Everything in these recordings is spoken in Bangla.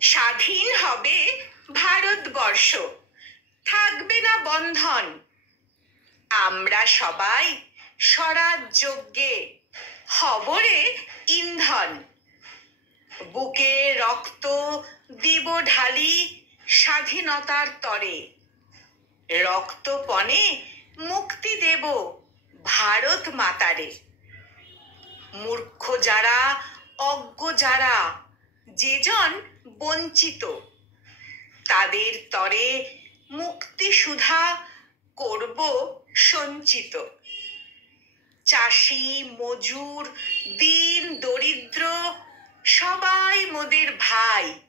স্বাধীন হবে ভারতবর্ষ, থাকবে না বন্ধন। আমরা সবাই স্বরাজ্যজ্ঞে হবরে ইন্ধন। বুকে রক্ত দিব ঢালি স্বাধীনতার তরে। রক্তপণে মুক্তি দেব ভারত মাতারে। মূর্খ যারা, অজ্ঞ যারা, যেজন বঞ্চিত, তাদের তরে মুক্তি সুধা করব সঞ্চিত। চাষি মজুর দীন দরিদ্র সবাই মোদের ভাই।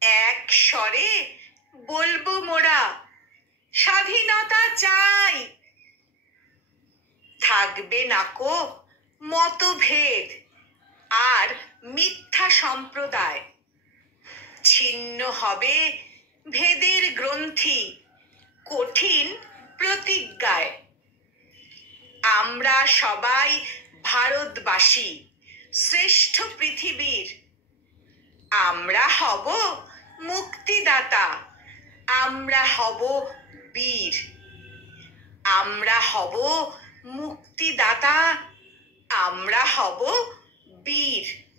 এক স্বরে বলবো মোরা স্বাধীনতা চাই। থাকবে নাকো মতভেদ আর মিথ্যা সম্প্রদায়। ছিন্ন হবে ভেদের গ্রন্থি কঠিন প্রতিজ্ঞায়। আমরা সবাই ভারতবাসী, শ্রেষ্ঠ পৃথিবীর। আমরা হব মুক্তিদাতা, আমরা হব বীর। আমরা হব মুক্তিদাতা, আমরা হব বীর।